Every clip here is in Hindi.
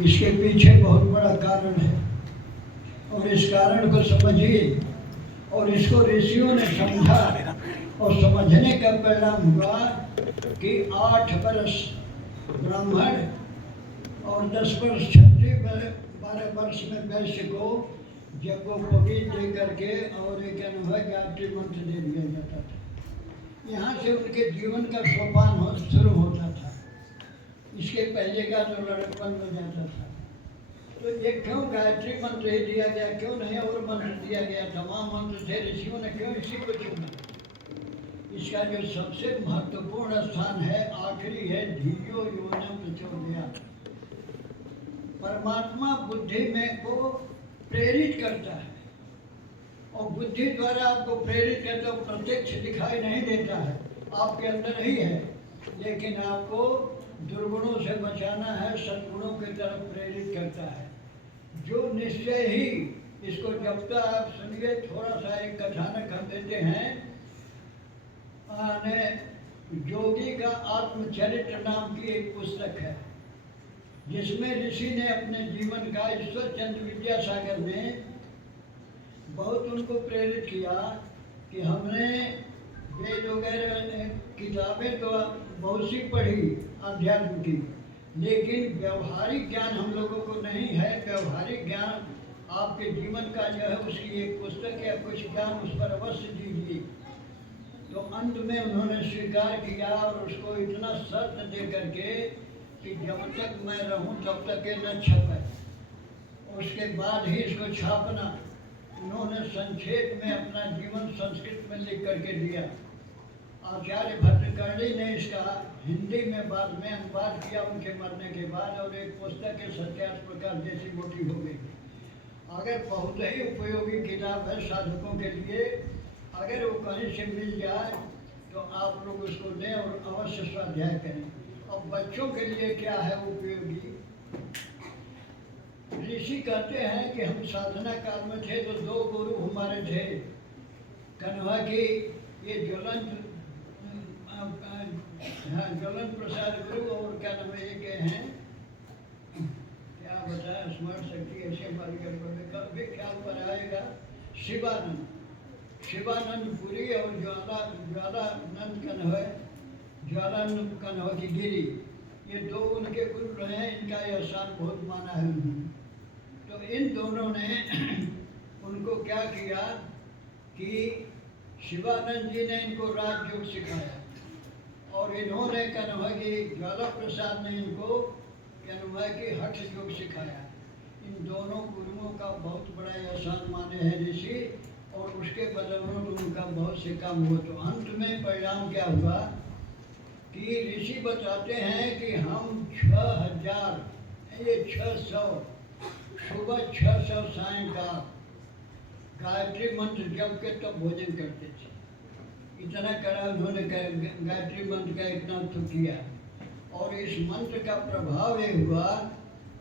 इसके पीछे बहुत बड़ा कारण है और इस कारण को समझिए। और इसको ऋषियों ने समझा और समझने का परिणाम हुआ कि 8 वर्ष ब्राह्मण और 10 वर्ष क्षत्रिय, 12 वर्ष में वैश्य को यज्ञोपवीत दे करके और एक अनुभव गायत्री मंत्र दे दिया जाता था। यहाँ से उनके जीवन का सोपान शुरू होता था। इसके पहले का तो लड़कपन में जाता था। तो ये क्यों गायत्री मंत्र ही दिया गया, क्यों नहीं और मंत्र दिया गया? तमाम मंत्र थे, ऋषियों ने क्यों इसी को चुना? इसका जो सबसे महत्वपूर्ण स्थान है, आखिरी है, धियो योनम प्रचोदयात्। परमात्मा बुद्धि में को प्रेरित करता है और बुद्धि द्वारा आपको प्रेरित करता है। प्रत्यक्ष दिखाई नहीं देता है, आपके अंदर ही है, लेकिन आपको दुर्गुणों से बचाना है, सद्गुणों की तरफ प्रेरित करता है। जो निश्चय ही इसको जपता है। आप सुनिए, थोड़ा सा एक कथानक हम देते हैं। जोगी का आत्मचरित्र नाम की एक पुस्तक है, जिसमें ऋषि ने अपने जीवन का, ईश्वर चंद्र विद्यासागर ने बहुत उनको प्रेरित किया कि हमने वेद वगैरह किताबें तो बहुत सी पढ़ी अध्यात्म की, लेकिन व्यवहारिक ज्ञान हम लोगों को नहीं है। व्यवहारिक ज्ञान आपके जीवन का जो है, उसकी एक पुस्तक या कुछ ज्ञान उस पर अवश्य दीजिए। तो अंत में उन्होंने स्वीकार किया और उसको इतना शर्त दे करके कि जब तक मैं रहूं तब तक ये न छपे, उसके बाद ही इसको छापना। उन्होंने संक्षेप में अपना जीवन संस्कृत में लिख करके दिया। आचार्य भट्टकर्णी ने इसका हिंदी में बाद में अनुवाद किया उनके मरने के बाद, और एक पुस्तक के सत्यास प्रकाश जैसी मोटी हो गई। अगर बहुत ही उपयोगी किताब है साधकों के लिए, अगर वो कहीं से मिल जाए तो आप लोग उसको दें और अवश्य स्वाध्याय करें। और बच्चों के लिए क्या है उपयोगी? ऋषि कहते हैं कि हम साधना काल में थे तो 2 गुरु हमारे थे, कन्हा की ये ज्वलन प्रसाद गुरु, और क्या नाम है, एक हैं, क्या बताया, स्मरण शक्ति ऐसे हमारी कभी ख्याल पर आएगा, शिवानंद पुरी और ज्वालानंद कन्हवा की गिरी, ये 2 उनके गुरु रहे हैं। इनका यह स्थान बहुत माना है उन्होंने। तो इन दोनों ने उनको क्या किया कि शिवानंद जी ने इनको राजयोग सिखाया और इन्होंने कन्हवा की ज्वाला प्रसाद ने इनको कन्हवा की हठ योग सिखाया। इन दोनों गुरुओं का बहुत बड़ा एहसान माने हैं ऋषि, और उसके बदौलत उनका बहुत से काम हुआ। तो अंत में परिणाम क्या हुआ कि ऋषि बताते हैं कि हम 6000, ये 600, सुबह 600 सायंकाल गायत्री मंत्र जप के तब भोजन करते थे। इतना करा उन्होंने गायत्री मंत्र का इतना तो किया, और इस मंत्र का प्रभाव ये हुआ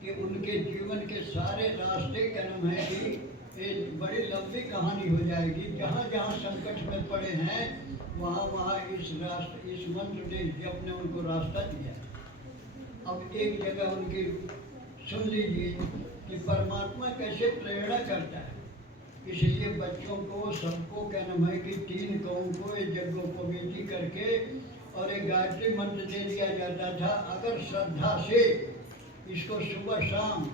कि उनके जीवन के सारे रास्ते, क्या नाम है कि एक बड़ी लंबी कहानी हो जाएगी। जहाँ जहाँ संकट में पड़े हैं वहाँ वहाँ इस मंत्र ने जप ने उनको रास्ता दिया। अब एक जगह उनकी सुन लीजिए कि परमात्मा कैसे प्रेरणा करता है। इसलिए बच्चों को, सबको, क्या नाम है कि 3 कौम को एक यज्ञोपवीत करके और एक गायत्री मंत्र दे दिया जाता था। अगर श्रद्धा से इसको सुबह शाम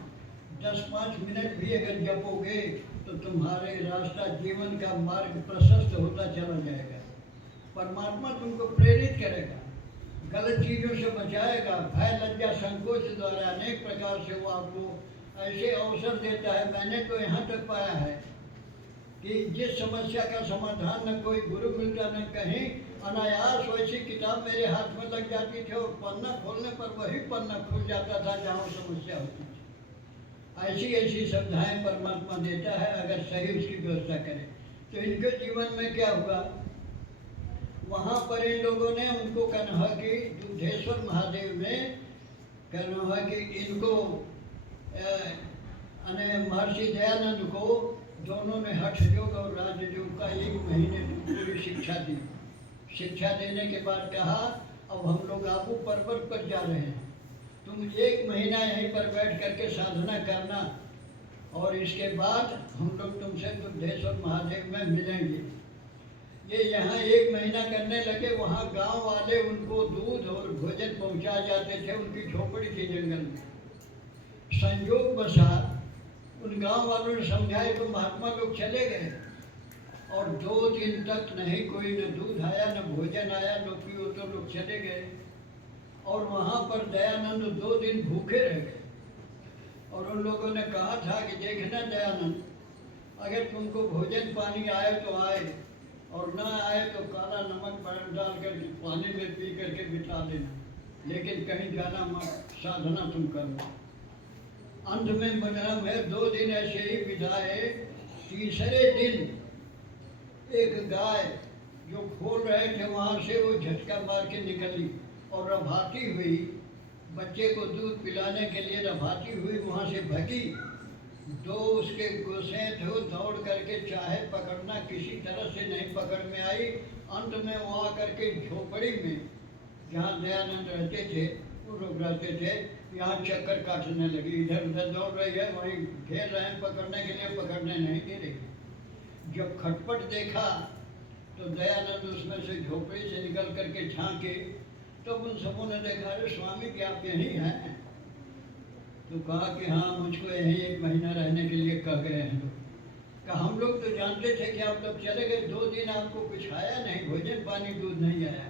10-5 मिनट भी अगर जपोगे तो तुम्हारे रास्ता, जीवन का मार्ग प्रशस्त होता चला जाएगा। परमात्मा तुमको प्रेरित करेगा, गलत चीज़ों से बचाएगा। भय, लज्जा, संकोच द्वारा अनेक प्रकार से वो आपको ऐसे अवसर देता है। मैंने तो यहाँ तक पाया है कि जिस समस्या का समाधान न कोई गुरु मिलता न कहीं, अनायास वैसी किताब मेरे हाथ में लग जाती थी और पन्ना खोलने पर वही पन्ना खुल जाता था जहाँ समस्या होती थी। ऐसी ऐसी सुविधाएं परमात्मा देता है अगर सही उसकी व्यवस्था करें। तो इनके जीवन में क्या हुआ, वहाँ पर इन लोगों ने उनको कन्हा की दुधेश्वर महादेव में कन्हा की इनको महर्षि दयानंद को दोनों ने हठ योग और राजयोग का 1 महीने पूरी शिक्षा दी। शिक्षा देने के बाद कहा अब हम लोग आबू पर्वत पर जा रहे हैं, तुम 1 महीना यहीं पर बैठ करके साधना करना और इसके बाद हम लोग तुमसे बुद्धेश्वर महादेव में मिलेंगे। ये यहाँ 1 महीना करने लगे, वहाँ गांव वाले उनको दूध और भोजन पहुँचा जाते थे, उनकी झोपड़ी थी जंगल में। संयोग बसात उन गांव वालों ने समझाए तो महात्मा लोग चले गए और 2 दिन तक नहीं कोई न दूध आया न भोजन आया, न पियो, तो लोग चले गए। और वहाँ पर दयानंद 2 दिन भूखे रह गए और उन लोगों ने कहा था कि देखना दयानंद, अगर तुमको भोजन पानी आए तो आए और ना आए तो काला नमक डाल कर पानी में पी करके बिता लेना, लेकिन कहीं जाना मत, साधना तुम करो। अंत में बलराम है 2 दिन ऐसे ही बिताए। तीसरे दिन एक गाय जो खोल रहे थे वहाँ से वो झटका मार के निकली और रभाती हुई बच्चे को दूध पिलाने के लिए रभाती हुई वहाँ से भगी। 2 उसके गोसे थे, वो दौड़ करके चाहे पकड़ना, किसी तरह से नहीं पकड़ में आई। अंत में वहाँ करके झोपड़ी में जहाँ दयानंद रहते थे, वो लोग रहते थे, यहाँ चक्कर काटने लगी, इधर उधर दौड़ रही है, वहीं घेर रहे हैं पकड़ने के लिए, पकड़ने नहीं दे रही। जब खटपट देखा तो दयानंद उसमें से झोपड़ी से निकल करके झांके तो उन सबों ने देखा, अरे स्वामी जी आप यहीं हैं? तो कहा कि हाँ, मुझको यहीं 1 महीना रहने के लिए कह गए हैं लोग। कहा हम लोग तो जानते थे कि आप लोग चले गए, 2 दिन आपको कुछ आया नहीं, भोजन पानी दूध नहीं आया।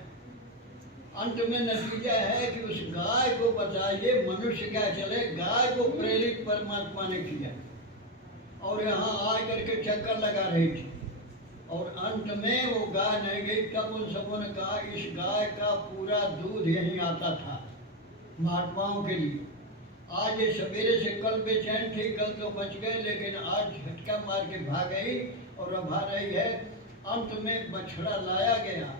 अंत में नतीजा है कि उस गाय को बताइए, मनुष्य क्या चले, गाय को प्रेरित परमात्मा ने किया और यहाँ आ करके चक्कर लगा रही थी और अंत में वो गाय नहीं गई। तब उन सबों ने कहा इस गाय का पूरा दूध यहीं आता था महात्माओं के लिए। आज ये सवेरे से कल बेचैन थी, कल तो बच गए, लेकिन आज झटका मार के भाग गई और अब आ रही है। अंत में बछड़ा लाया गया,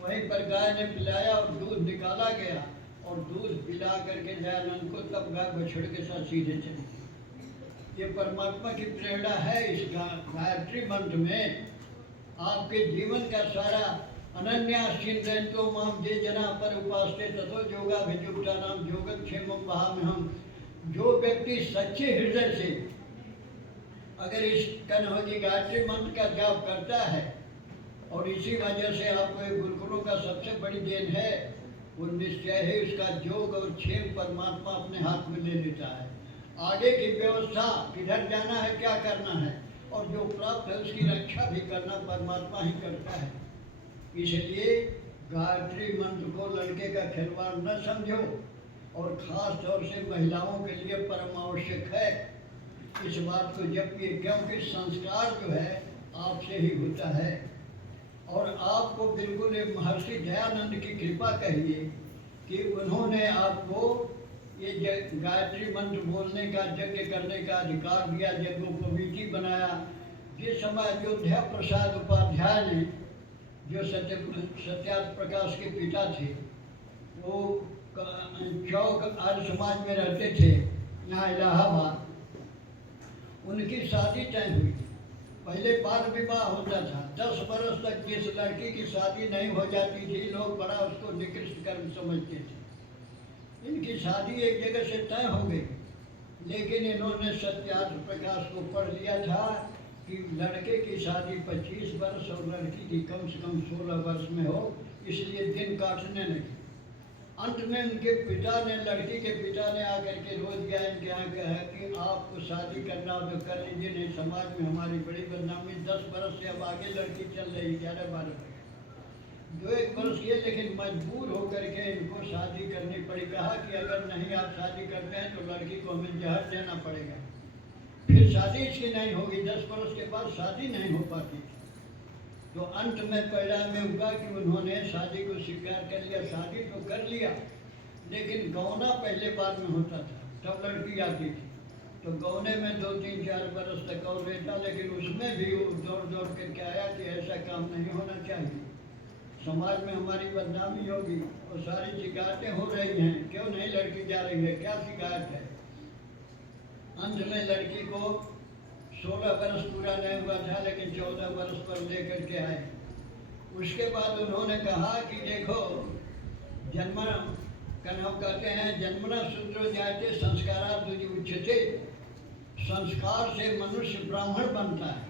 वहीं पर गाय ने पिलाया और दूध निकाला गया और दूध पिला करके दयानंद को तब गाय बछड़े के साथ सीधे चली गई। ये परमात्मा की प्रेरणा है इस गायत्री मंत्र में। आपके जीवन का सारा अनन्याश्चिंतो माम जे जना पर उपासते तथो योगाभियुक्ता नाम योगक्षेमम वहाम्यहम्। जो व्यक्ति सच्चे हृदय से अगर इस कन्हौजी गायत्री मंत्र का जाप करता है और इसी वजह से आपको गुरुकुलों का सबसे बड़ी देन है, वो निश्चय है उसका योग और क्षेम परमात्मा अपने हाथ में ले लेता है। आगे की व्यवस्था, किधर जाना है, क्या करना है और जो प्राप्त है उसकी रक्षा भी करना परमात्मा ही करता है। इसलिए गायत्री मंत्र को लड़के का खिलवाड़ न समझो और ख़ास तौर से महिलाओं के लिए परम आवश्यक है इस बात को जपिए, क्योंकि संस्कार जो है आपसे ही होता है। और आपको बिल्कुल एक महर्षि दयानंद की कृपा कहिए कि उन्होंने आपको ये गायत्री मंत्र बोलने का, यज्ञ करने का अधिकार दिया, यज्ञोपवीति बनाया। जिस समय अयोध्या प्रसाद उपाध्याय ने, जो सत्यार्थ प्रकाश के पिता थे, वो चौक आर्य समाज में रहते थे यहाँ इलाहाबाद, उनकी शादी तय हुई। पहले बाल विवाह होता था, 10 बरस तक जिस लड़की की शादी नहीं हो जाती थी लोग बड़ा उसको निकृष्ट कर्म समझते थे। इनकी शादी एक जगह से तय हो गई, लेकिन इन्होंने सत्यार्थ प्रकाश को पढ़ लिया था कि लड़के की शादी 25 वर्ष और लड़की की कम से कम 16 वर्ष में हो, इसलिए दिन काटने लगे। अंत में उनके पिता ने, लड़की के पिता ने आकर के रोज गया इनके यहाँ कहा कि आपको शादी करना हो तो कर लीजिए, नहीं समाज में हमारी बड़ी बदनामी, 10 बरस से अब आगे लड़की चल रही, 11-12 जो 1 बरस किए, लेकिन मजबूर होकर के इनको शादी करनी पड़ी। कहा कि अगर नहीं आप शादी करते हैं तो लड़की को हमें जहर देना पड़ेगा, फिर शादी इसकी नहीं होगी, 10 बरस के बाद शादी नहीं हो पाती। तो अंत में परिणाम में हुआ कि उन्होंने शादी को स्वीकार कर लिया। शादी तो कर लिया, लेकिन गौना पहले बाद में होता था, तब लड़की आती थी तो गौने में 2-3-4 बरस तक और रहता, लेकिन उसमें भी वो दौड़ दौड़ करके आया कि ऐसा काम नहीं होना चाहिए, समाज में हमारी बदनामी होगी और सारी शिकायतें हो रही हैं, क्यों नहीं लड़की जा रही है, क्या शिकायत है। अंत में लड़की को 16 बरस पूरा नहीं हुआ था, लेकिन 14 बरस पर लेकर के आए। उसके बाद उन्होंने कहा कि देखो, कन्हव कहते हैं जन्मना शूद्रो जायते संस्कारा तुझे उच्चते, संस्कार से मनुष्य ब्राह्मण बनता है।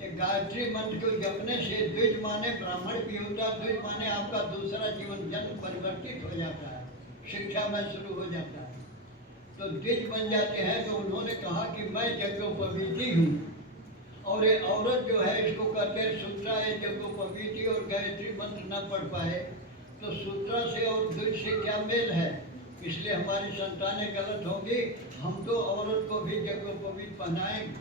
ये गायत्री मंत्र को जपने से द्विज माने ब्राह्मण भी होता है, द्विज माने आपका दूसरा जीवन जन्म परिवर्तित हो जाता है, शिक्षा में शुरू हो जाता है, तो द्विज बन जाते हैं। तो उन्होंने कहा कि मैं यज्ञोपवीति हूँ, और ये औरत जो है इसको कहते हैं सूत्रा, ये यज्ञोपवीति और गायत्री मंत्र न पढ़ पाए तो सूत्रा से और द्विज से क्या मेल है, इसलिए हमारी संतानें गलत होंगी। हम तो औरत को भी यज्ञोपवीत पहनाएंगे।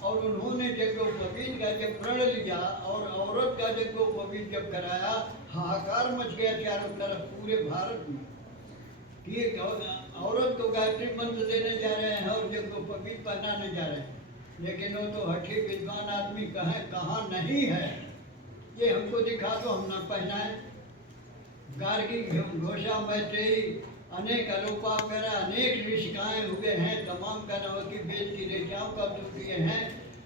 और उन्होंने यज्ञोपवीत का जब प्रण लिया और औरत का यज्ञोपवीत जब कराया, हाहाकार मच गया चारों तरफ पूरे भारत में कि औरत को गायत्री मंत्र देने जा रहे हैं और यज्ञोपवीत पहनाने जा रहे हैं। लेकिन वो तो हठी विद्वान आदमी कहाँ नहीं है, ये हमको दिखा दो, हम न पहनाए। गार्गी, घोषा, मैत्रेयी, अनेक अलोपाकरा, अनेक ऋषिकाएँ हुए हैं, तमाम कन्हव की वेद की ऋचाओं का दुख दिए हैं।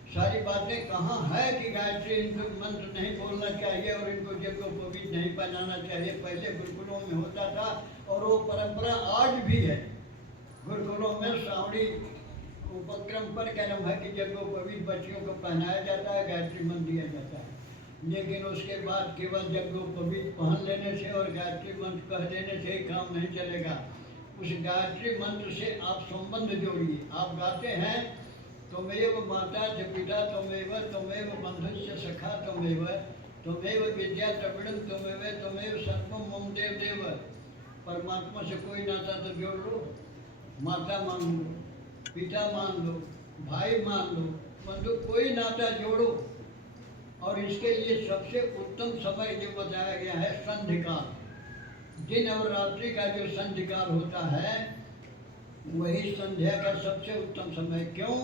सारी बातें कहाँ है कि गायत्री इनको मंत्र नहीं बोलना चाहिए और इनको यज्ञोपवीत नहीं पहनाना चाहिए। पहले गुरुकुलों में होता था और वो परंपरा आज भी है। गुरुकुलों में श्रावणी उपक्रम पर क्या नाम है कि यज्ञोपवीत बच्चियों को पहनाया जाता है, गायत्री मंत्र दिया जाता है। लेकिन उसके बाद केवल यज्ञोपवीत पहन लेने से और गायत्री मंत्र कह देने से काम नहीं चलेगा। उस गायत्री मंत्र से आप संबंध जोड़िए। आप गाते हैं त्वमेव माता च पिता त्वमेव, त्वमेव बंधुश्च सखा त्वमेव, त्वमेव विद्या द्रविड़ं त्वमेव, त्वमेव सर्वं मम देव देव। परमात्मा से कोई नाता तो जोड़ लो, माता मान लो, पिता मान लो, भाई मान लो, बंधु कोई नाता जोड़ो। और इसके लिए सबसे उत्तम समय जो बताया गया है संधिकाल, दिन और रात्रि का जो संधिकाल होता है वही संध्या का सबसे उत्तम समय। क्यों?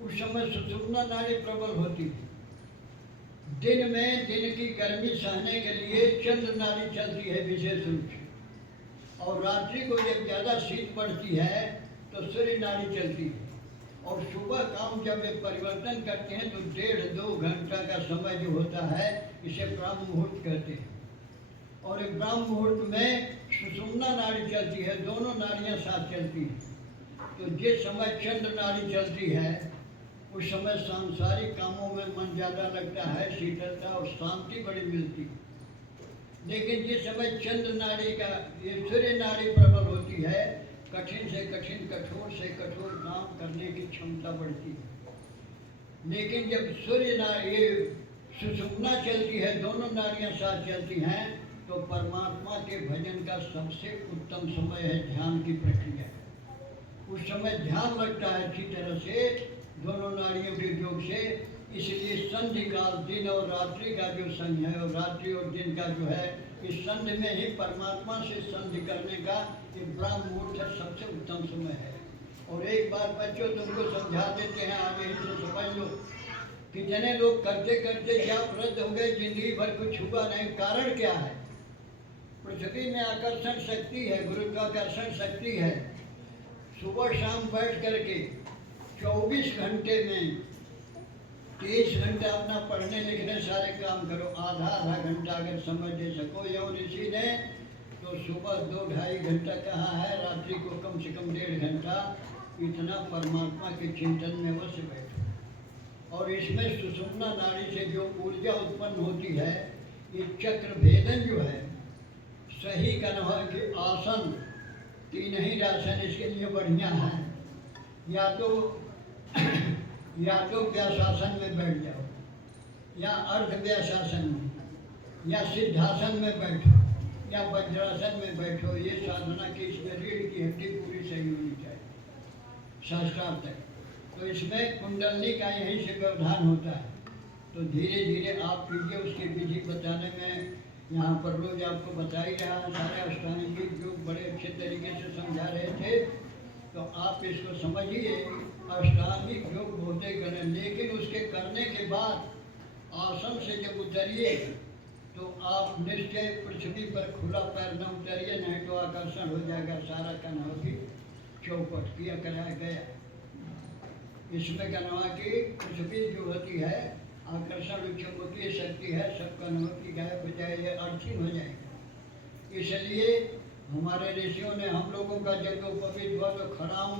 उस समय सुषुम्ना नाड़ी प्रबल होती है। दिन में दिन की गर्मी सहने के लिए चंद्र नाड़ी चलती है विशेष रूप से, और रात्रि को जब ज़्यादा शीत पड़ती है तो सूर्य नाड़ी चलती है। और सुबह काम जब वे परिवर्तन करते हैं तो 1.5-2 घंटा का समय जो होता है इसे ब्राह्म मुहूर्त कहते हैं। और एक ब्राह्म मुहूर्त में सुषुम्ना नाड़ी चलती है, दोनों नाड़ियाँ साथ चलती हैं। तो जिस समय चंद्र नाड़ी चलती है उस समय सांसारिक कामों में मन ज़्यादा लगता है, शीतलता और शांति बड़ी मिलती है। लेकिन जिस समय चंद्र नाड़ी का ये सूर्य नाड़ी प्रबल होती है, कठिन से कठिन, कठोर से कठोर काम करने की क्षमता बढ़ती है। लेकिन जब सूर्य नाड़ी सुषुम्ना चलती है, दोनों नाड़ियाँ साथ चलती हैं, तो परमात्मा के भजन का सबसे उत्तम समय है ध्यान की प्रक्रिया। उस समय ध्यान लगता है अच्छी तरह से दोनों नाड़ियों के योग से। इसलिए संधि काल दिन और रात्रि का जो संधि है और रात्रि और दिन का जो है, इस संधि में ही परमात्मा से संधि करने का ये ब्राह्म मुहूर्त सबसे उत्तम समय है। और एक बार बच्चों तुमको समझा देते हैं, आगे ही से समझ लो। कितने लोग करते करते क्या वृद्ध हो गए, जिंदगी भर कुछ हुआ नहीं। कारण क्या है? पृथ्वी में आकर्षण शक्ति है, गुरुत्वाकर्षण शक्ति है। सुबह शाम बैठ करके 24 घंटे में 30 घंटा अपना पढ़ने लिखने सारे काम करो। आधा घंटा अगर समझ दे सको। यो ऋषि ने तो सुबह 2-2.5 घंटा कहा है, रात्रि को कम से कम 1.5 घंटा इतना परमात्मा के चिंतन में अवश्य बैठो। और इसमें सुषुम्ना नाड़ी से जो ऊर्जा उत्पन्न होती है, ये चक्र भेदन जो है, सही कन्हवा के आसन 3 ही आसन इसके लिए बढ़िया है। या तो व्यासासन में बैठ जाओ, या अर्ध व्यासासन में, या सिद्धासन में बैठो, या वज्रासन में बैठो। ये साधना की इसमें रीढ़ की हड्डी पूरी सही होनी चाहिए, सहस्त्रार तक। तो इसमें कुंडलनी का यहीं से व्यवधान होता है। तो धीरे धीरे आप कीजिए। उसकी विधि बताने में यहाँ पर रोज आपको बता ही रहा है। सारे अष्टांगिक योग बड़े अच्छे तरीके से समझा रहे थे, तो आप इसको समझिए। अष्टांगिक योग बहुत ही करें, लेकिन उसके करने के बाद आसन से जब उतरिए तो आप निश्चय पृथ्वी पर खुला पैर न उतरिए, नहीं तो आकर्षण हो जाएगा सारा कन्हवा की चौपट किया कराया गया। इसमें कन्हवा की पृथ्वी जो होती है आकर्षण चुंबकीय शक्ति है, सब कन्हवा की गायब हो जाए, ये अर्थिंग हो जाएगी। इसलिए हमारे ऋषियों ने हम लोगों का जब पवित्र हुआ तो खड़ाऊं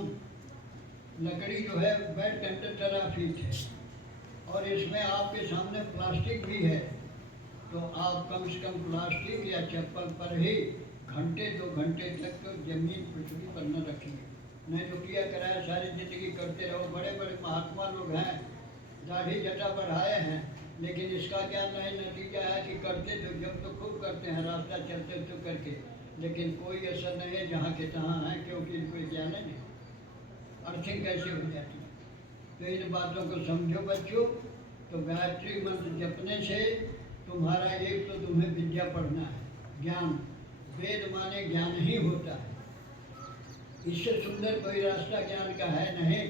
लकड़ी जो है वेल टेम्परेचर फीट है, और इसमें आपके सामने प्लास्टिक भी है, तो आप कम से कम प्लास्टिक या चप्पल पर ही घंटे 2 घंटे तक तो जमीन पृथ्वी पर न रखिए। नहीं तो किया कराया सारी जिंदगी करते रहो। बड़े बड़े महात्मा लोग हैं, दाढ़ी जटा बढ़ाए हैं, लेकिन इसका क्या नहीं नतीजा है कि करते तो जब तो खूब करते हैं, रास्ता चलते तो करके, लेकिन कोई असर नहीं है जहाँ के तहाँ है, क्योंकि इनको ज्ञान नहीं। अर्थिंग कैसे हो जाती है? तो इन बातों को समझो बच्चों। तो गायत्री मंत्र जपने से तुम्हारा एक तो तुम्हें विद्या पढ़ना है, ज्ञान, वेद माने ज्ञान ही होता है, इससे सुंदर कोई रास्ता ज्ञान का है नहीं।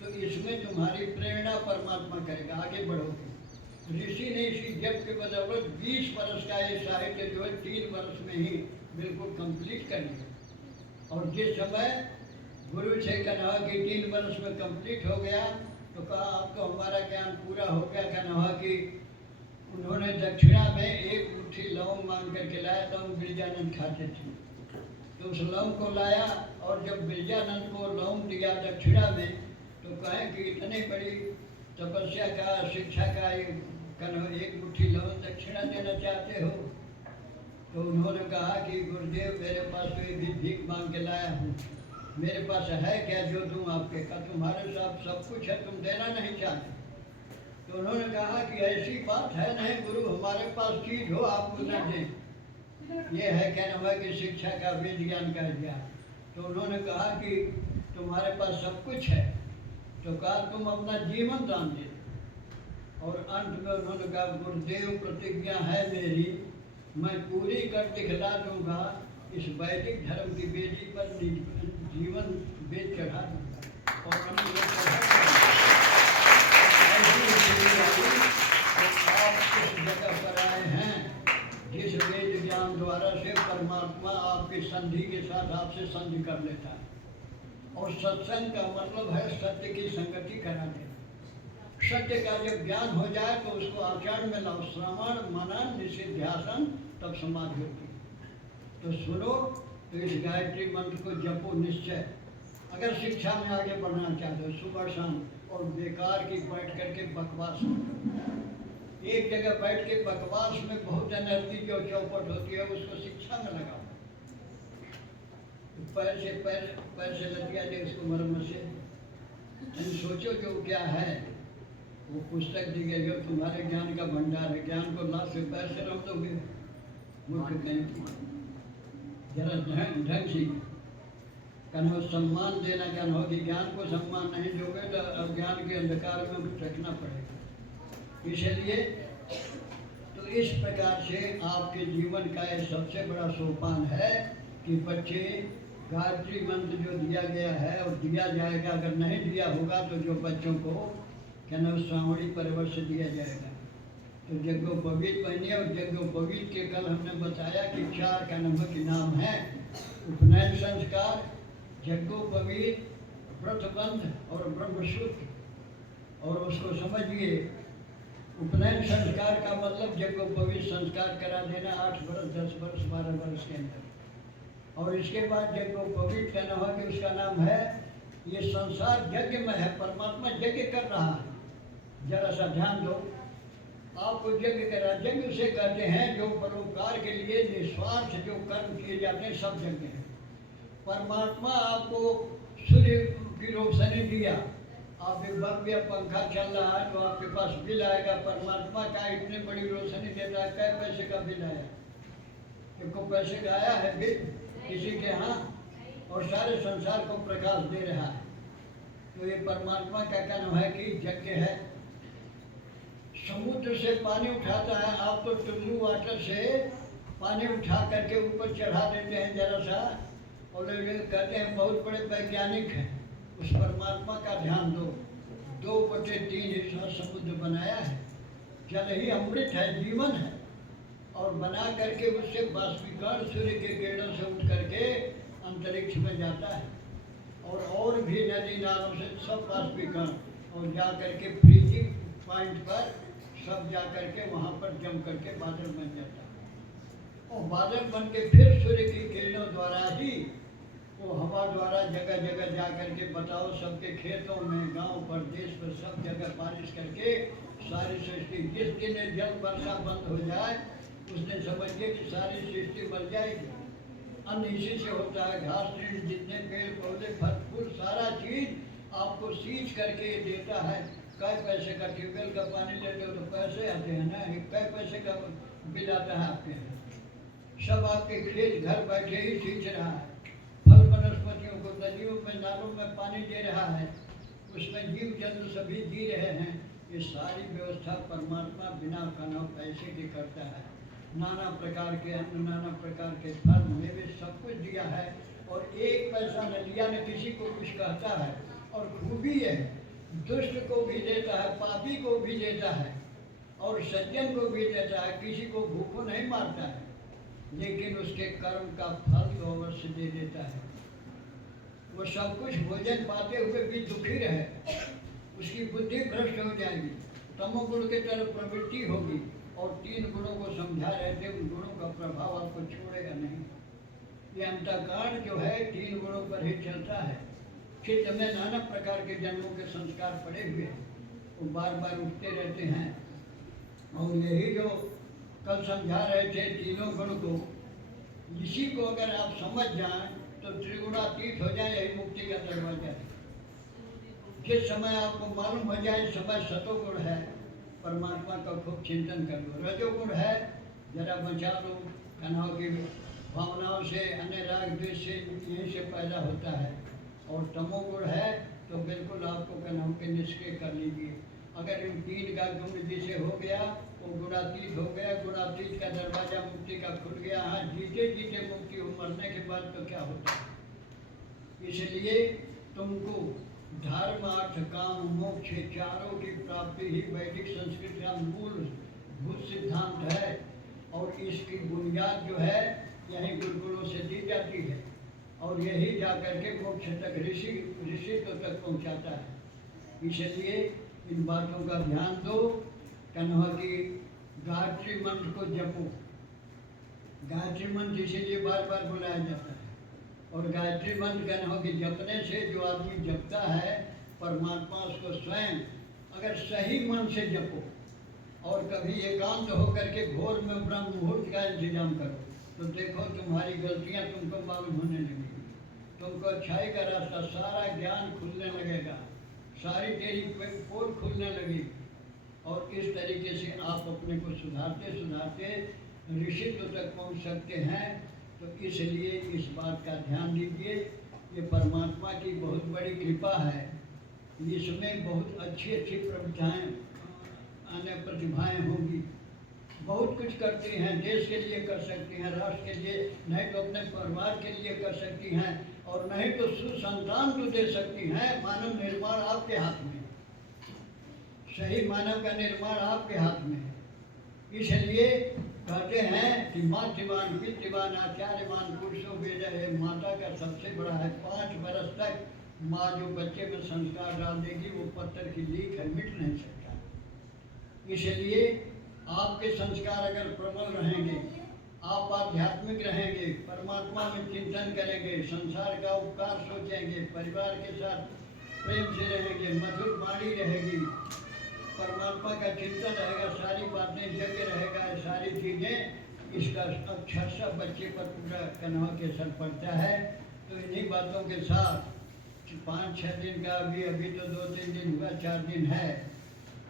तो इसमें तुम्हारी प्रेरणा परमात्मा करेगा, आगे बढ़ोगे। ऋषि ने इसी जप के बदौलत 20 वर्ष का ये साहित्य जो है 3 वर्ष में ही बिल्कुल कंप्लीट कर लिया। और जिस समय गुरु से कहा कि 3 वर्ष में कंप्लीट हो गया, तो कहा आपको हमारा ज्ञान पूरा हो गया। कहा कि उन्होंने दक्षिणा में 1 मुट्ठी लौंग मांग करके लाया। लौंग गिरिजानंद खाते थे, तो उस लौंग को लाया, और जब गिरिजानंद को लौंग दिया दक्षिणा में, तो कहें कि इतनी बड़ी तपस्या का, शिक्षा का 1 मुट्ठी लौंग दक्षिणा देना चाहते हो? तो उन्होंने कहा कि गुरुदेव मेरे पास तो ये भी भीख मांग के लाया हूँ, मेरे पास है क्या जो दूँ आपके? का तुम्हारे साथ सब कुछ है, तुम देना नहीं चाहते। तो उन्होंने कहा कि ऐसी बात है नहीं गुरु, हमारे पास चीज हो आप न दें, ये है क्या नाम है कि शिक्षा का, वेद ज्ञान का ज्ञान। तो उन्होंने कहा कि तुम्हारे पास सब कुछ है, तो कहा तुम अपना जीवन दान दे। और अंत में उन्होंने कहा गुरुदेव प्रतिज्ञा है मेरी, मैं पूरी कर दिखला दूंगा, इस वैदिक धर्म की बेदी पर जीवन वेद चढ़ा दूंगा। और आप इस जगह पर आए हैं जिस वेद ज्ञान द्वारा से परमात्मा आपकी संधि के साथ आपसे संधि कर लेता है। और सत्संग का मतलब है सत्य की संगति करा देना। सत्य का जब ज्ञान हो जाए तो उसको आचरण में लाओ, श्रवण मनन निषिध्यासन, तब समाधि होती है। तो सुनो, तो इस गायत्री मंत्र को जपो निश्चय। अगर शिक्षा में आगे बढ़ना चाहते हो, सुबह शाम, और बेकार की बैठ करके बकवास, एक जगह बैठ के बकवास में बहुत एनर्जी जो चौपट होती है, उसको शिक्षा में लगाओ। पैर से लग दे उसको मरम्मत से। सोचो जो क्या है, वो पुस्तक दी गई, जो तुम्हारे ज्ञान का भंडार है, ज्ञान को लाभ से पैर से रख दोगे, मूर्ख कहीं। जरा ढंग से कहना सम्मान देना, कहना हो कि ज्ञान को सम्मान नहीं दोगे तो अज्ञान के अंधकार में रखना पड़ेगा। इसलिए तो इस प्रकार से आपके जीवन का ये सबसे बड़ा सोपान है कि बच्चे गायत्री मंत्र जो दिया गया है और दिया जाएगा, अगर नहीं दिया होगा तो जो बच्चों को कहना श्रावणी पर्वत से दिया जाएगा। तो यज्ञोपवीत पहनिए, और यज्ञोपवीत के कल हमने बताया कि 4 का नंबर के नाम है, उपनयन संस्कार, यज्ञोपवीत, व्रतबंध और ब्रह्मसूत्र। और उसको समझिए, उपनयन संस्कार का मतलब यज्ञोपवीत संस्कार करा देना 8 वर्ष 10 वर्ष 12 वर्ष के अंदर। और इसके बाद यज्ञोपवीत कहना हो कि उसका नाम है, ये संसार यज्ञ में है, परमात्मा यज्ञ कर रहा है। जरा सा ध्यान दो, आपको यज्ञ करा, यज्ञ उसे कहते हैं जो परोपकार के लिए निस्वार्थ जो कर्म किए जाते हैं, सब यज्ञ है। परमात्मा आपको सूर्य की रोशनी दिया, आप एक भव्य पंखा चल रहा है, तो आपके पास बिल आएगा। परमात्मा का इतनी बड़ी रोशनी देता है, कै पैसे का बिल आया? को पैसे का आया है बिल किसी के यहाँ, और सारे संसार को प्रकाश दे रहा है। तो ये परमात्मा का कहना है कि यज्ञ है। समुद्र से पानी उठाता है, आप तो टुल्लू वाटर से पानी उठा करके ऊपर चढ़ा देते हैं जरा सा, और लोग कहते हैं बहुत बड़े वैज्ञानिक हैं। उस परमात्मा का ध्यान दो। 2/3 हिस्सा समुद्र बनाया है, जल ही अमृत है, जीवन है, और बना करके उससे बाष्पीकरण सूर्य के किरणों से उठ करके अंतरिक्ष में जाता है, और भी नदी नालों से सब बाष्पीकरण, और जा करके फ्रीजिंग पॉइंट पर सब जा करके वहाँ पर जम करके बादल बन जाता है। और बादल बन के फिर सूर्य की किरणों द्वारा ही वो हवा द्वारा जगह जगह जा करके बताओ सबके खेतों में, गांव पर, देश पर, सब जगह बारिश करके सारी सृष्टि, जिस दिन ये जल वर्षा बंद हो जाए उस दिन समझिए कि सारी सृष्टि मर जाएगी। अन्न इसी से होता है, घास तृण जितने पेड़ पौधे फल फूल सारा चीज आपको सींच करके देता है। कै पैसे का ट्यूबवेल का पानी लेते हो तो पैसे आते हैं ना, कै पैसे का बिल आता है आपके यहाँ। सब आपके खेत घर बैठे ही सींच रहा है, फल वनस्पतियों को नदियों में नालों में पानी दे रहा है, उसमें जीव जंतु सभी जी रहे हैं। ये सारी व्यवस्था परमात्मा बिना खाना पैसे की करता है। नाना प्रकार के अन्न, नाना प्रकार के फल मेवे सब कुछ दिया है और एक पैसा न लिया, न किसी को कुछ कहता है। और खूबी है, दुष्ट को भी देता है, पापी को भी देता है और सज्जन को भी देता है। किसी को भूखों नहीं मारता है, लेकिन उसके कर्म का फल तो अवश्य दे देता है। वो सब कुछ भोजन पाते हुए भी दुखी रहे, उसकी बुद्धि भ्रष्ट हो जाएगी, तमोगुण की तरफ प्रवृत्ति होगी और 3 गुणों को समझा रहे थे, उन गुणों का प्रभाव आपको छोड़ेगा नहीं। ये अंतःकरण जो है 3 गुणों पर ही चलता है। चित्त में नाना प्रकार के जन्मों के संस्कार पड़े हुए हैं, वो बार बार उठते रहते हैं। और यही जो कल समझा रहे थे तीनों गुण को, इसी को अगर आप समझ जाएं तो त्रिगुणातीत हो जाए, यही मुक्ति का दरवाजा है। जिस समय आपको मालूम हो जाए समय सतोगुण है, परमात्मा का खूब चिंतन कर लो। रजोगुण है, जरा बचा लो, तनाव की भावनाओं से, अन्य राग द्वेष से, यहीं से पैदा होता है। और तमोगुण है तो बिल्कुल आपको तनाव के निष्क्रिय कर लीजिए। अगर इन 3 का गुण जिसे हो गया वो गुणातीत हो गया, गुणातीत का दरवाजा मुक्ति का खुल गया। हाँ, जीते जीते मुक्ति हो, मरने के बाद तो क्या होता है। इसलिए तुमको धर्म अर्थ काम मोक्ष चारों की प्राप्ति ही वैदिक संस्कृति का मूलभूत सिद्धांत है। और इसकी बुनियाद जो है यही गुरुकुलों से दी जाती है और यही जाकर के मोक्ष तक ऋषित्व तक पहुंचाता है। इसलिए इन बातों का ध्यान दो। कन्हा की गायत्री मंत्र को जपो। गायत्री मंत्र इसीलिए बार बार बुलाया जाता है। और गायत्री मंत्र कन्हा की जपने से जो आदमी जपता है, परमात्मा उसको स्वयं, अगर सही मन से जपो और कभी एकांत होकर के घोर में ब्रह्म मुहूर्त का इंतजाम करो तो देखो तुम्हारी गलतियां तुमको मालूम होने लगेगी, तुमको अच्छाई का रास्ता, सारा ज्ञान खुलने लगेगा, सारी तेरी पोल खुलने लगेगी। और इस तरीके से आप अपने को सुधारते सुधारते ऋषित्व तक पहुंच सकते हैं। तो इसलिए इस बात का ध्यान दीजिए, ये परमात्मा की बहुत बड़ी कृपा है। इसमें बहुत अच्छी अच्छी प्रतिभाएं होंगी, बहुत कुछ करती हैं, देश के लिए कर सकती हैं, राष्ट्र के लिए, नहीं तो अपने परिवार के लिए कर सकती हैं, और नहीं तो सुसंतान को दे सकती हैं। मानव निर्माण आपके हाथ में, सही मानव का निर्माण आपके हाथ में है। इसलिए कहते हैं कि मातृवान, पितृवान, आचार्यवान पुरुषों वेद है। माता का सबसे बड़ा है। 5 बरस तक माँ जो बच्चे में संस्कार डाल देगी वो पत्थर की लीक है, मिट नहीं सकता। इसलिए आपके संस्कार अगर प्रबल रहेंगे, आप आध्यात्मिक रहेंगे, परमात्मा में चिंतन करेंगे, संसार का उपकार सोचेंगे, परिवार के साथ प्रेम से रहेंगे, मधुर वाणी रहेगी, परमात्मा का चिंतन रहेगा, सारी बातें जगह रहेगा, सारी चीज़ें, इसका अक्षर सब बच्चे पर पूरा कन्हा के असर पड़ता है। तो इन्हीं बातों के साथ 5-6 दिन का अभी तो 2-3 दिन हुआ, 4 दिन है।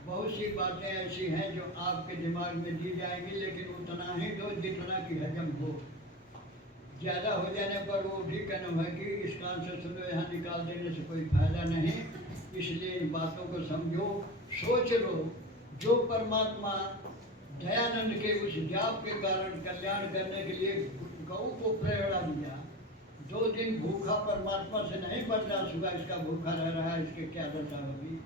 बहुत सी बातें ऐसी हैं जो आपके दिमाग में दी जाएंगी, लेकिन उतना ही दो जितना कि हजम हो। ज़्यादा हो जाने पर वो भी कहना है कि इस कान से सुनो, यहाँ निकाल देने से कोई फायदा नहीं। इसलिए इन बातों को समझो, सोच लो। जो परमात्मा दयानंद के उस जाप के कारण कल्याण करने के लिए गौ को प्रेरणा दिया, 2 दिन भूखा परमात्मा से नहीं बर्दाश्त हुआ, इसका भूखा रह रहा है, इसके क्या दशा होगी।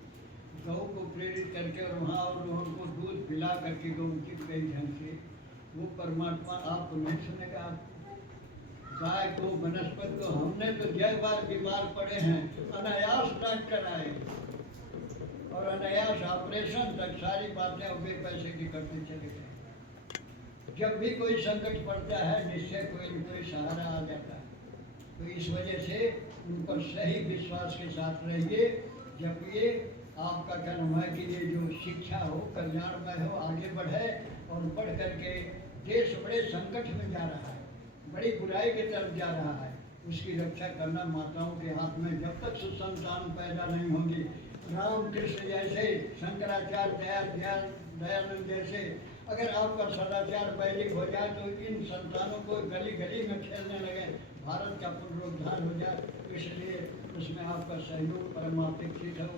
गौ को प्रेरित करके और वहाँ और उनको दूध पिला करके गौ उचित गई ढंग से, वो परमात्मा आपको नहीं सुनेगा। गाय को, वनस्पति को, हमने तो जय बार बीमार पड़े हैं, अनायास डॉक्टर आए और अनायास ऑपरेशन तक सारी बातें उबे पैसे की करते चले गए। जब भी कोई संकट पड़ता है निश्चय कोई न कोई सहारा आ जाता है। तो इस वजह से उन पर सही विश्वास के साथ रहिए। जब ये आपका कर्म है कि ये जो शिक्षा हो कल्याणमय हो, आगे बढ़े और बढ़ करके देश बड़े संकट में जा रहा है, बड़ी बुराई की तरफ जा रहा है, उसकी रक्षा करना माताओं के हाथ में। जब तक सुसंतान पैदा नहीं होंगी, राम कृष्ण जैसे, शंकराचार्य दयानंद जैसे अगर आपका सदाचार वैदिक हो जाए तो इन संतानों को गली गली में खेलने लगे, भारत का पुनरुद्धार हो जाए। इसलिए उसमें आपका सहयोग परमापेक्षित है।